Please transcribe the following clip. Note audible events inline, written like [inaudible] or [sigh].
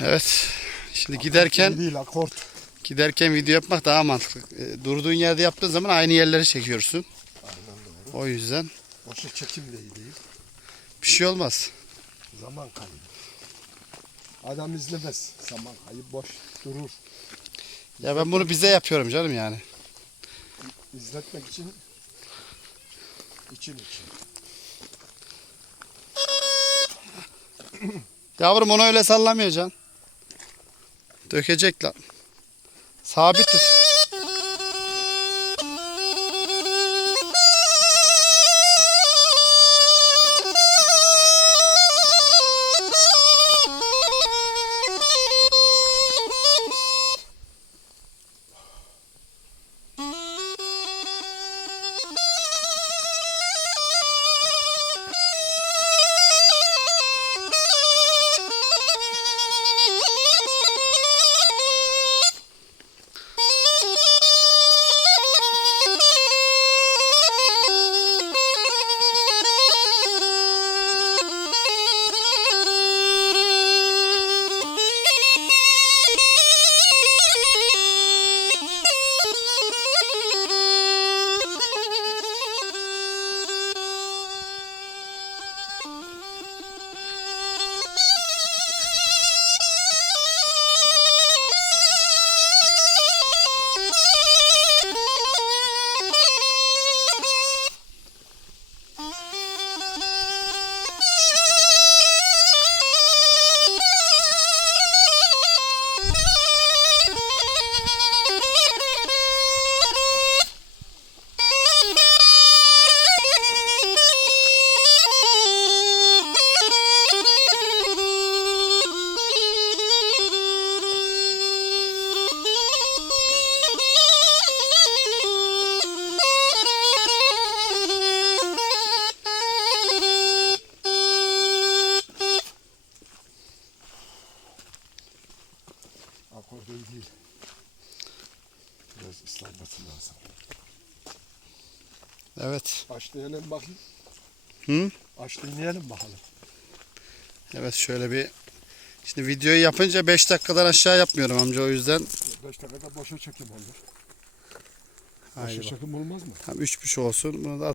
Evet. Şimdi giderken Değil akort. giderken video yapmak daha mantıklı. E, Durduğun yerde yaptığın zaman aynı yerleri çekiyorsun. Aynen doğru. O yüzden Boşa çekim de iyi değil. bir şey olmaz. Zaman kaybı. Adam izlemez. Zaman kaybı boş durur. Ya ben bunu bize yapıyorum canım yani. İzletmek için için için. [clears throat] Yavrum onu öyle sallamayacaksın. Dökecek lan. Sabit tut. Değil. Biraz ıslanması lazım. Evet. Aç deneyelim bakayım. Hı? Aç deneyelim bakalım. Evet şöyle bir Şimdi videoyu yapınca 5 dakikadan aşağı yapmıyorum amca o yüzden. 5 dakikada boşa çekim olur. Haydi Boşa bak. çekim olmaz mı? Tam 3,5 olsun. Bunu da